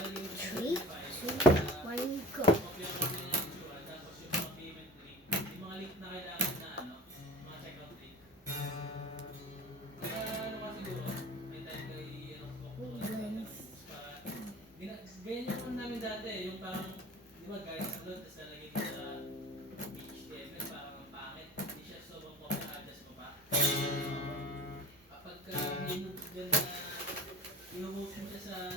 3, 2, 1, go. Ganyan yung namin dati, yung parang, di ba guys, upload, tapos lalagay mo sa HTML, parang ang pangit, hindi siya sobrang papa-adjust mo pa. Kapag minute dyan na, i-host mo siya sa,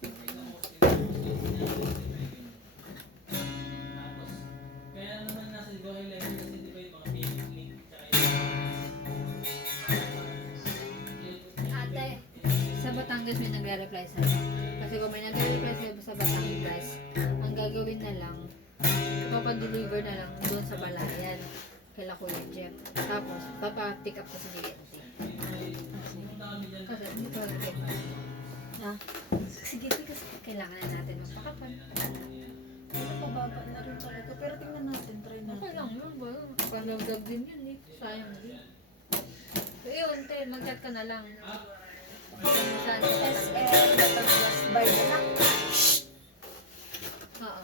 i-host niya, tapos, kaya naman nasa Go 11 kasi di ba yung mga payment link, tsaka Ate, Sa Batangas may nagre-reply sa akin. Kasi kung may nagre-reply sa Batangas, ang gagawin na lang, ipapadeliver na lang doon sa Balayan kila Kuya Jeff. Tapos, papapick up ko sa DNT. Kasi hindi ko rin ha? Sige, kasi kailangan na natin magpakapal. Pero pababa na rin talaga. Pero tingnan natin, try Okay natin. lang yun ba? Panagdag din yun eh. Sayang din. So yun, te, mag-chat ka na lang. Saan ka SL Batangas by the lock. Oo.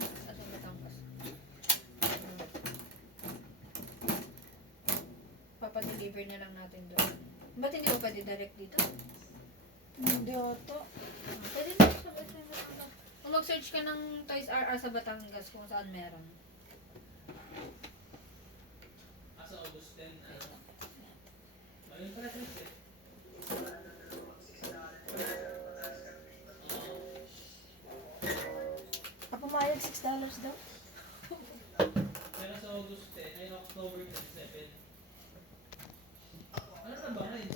Sa Batangas. Papadeliver na lang natin doon. Ba't hindi ko pwede direct dito? Hindi ata. Pwede na sa Batangas. Kung mag-search ka ng Toys R Us sa Batangas kung saan meron. Asa August 10 na. Ayun pala, eh. Pumayag $6 daw. Pero sa August 10, ay October 27. Ano na ba ngayon?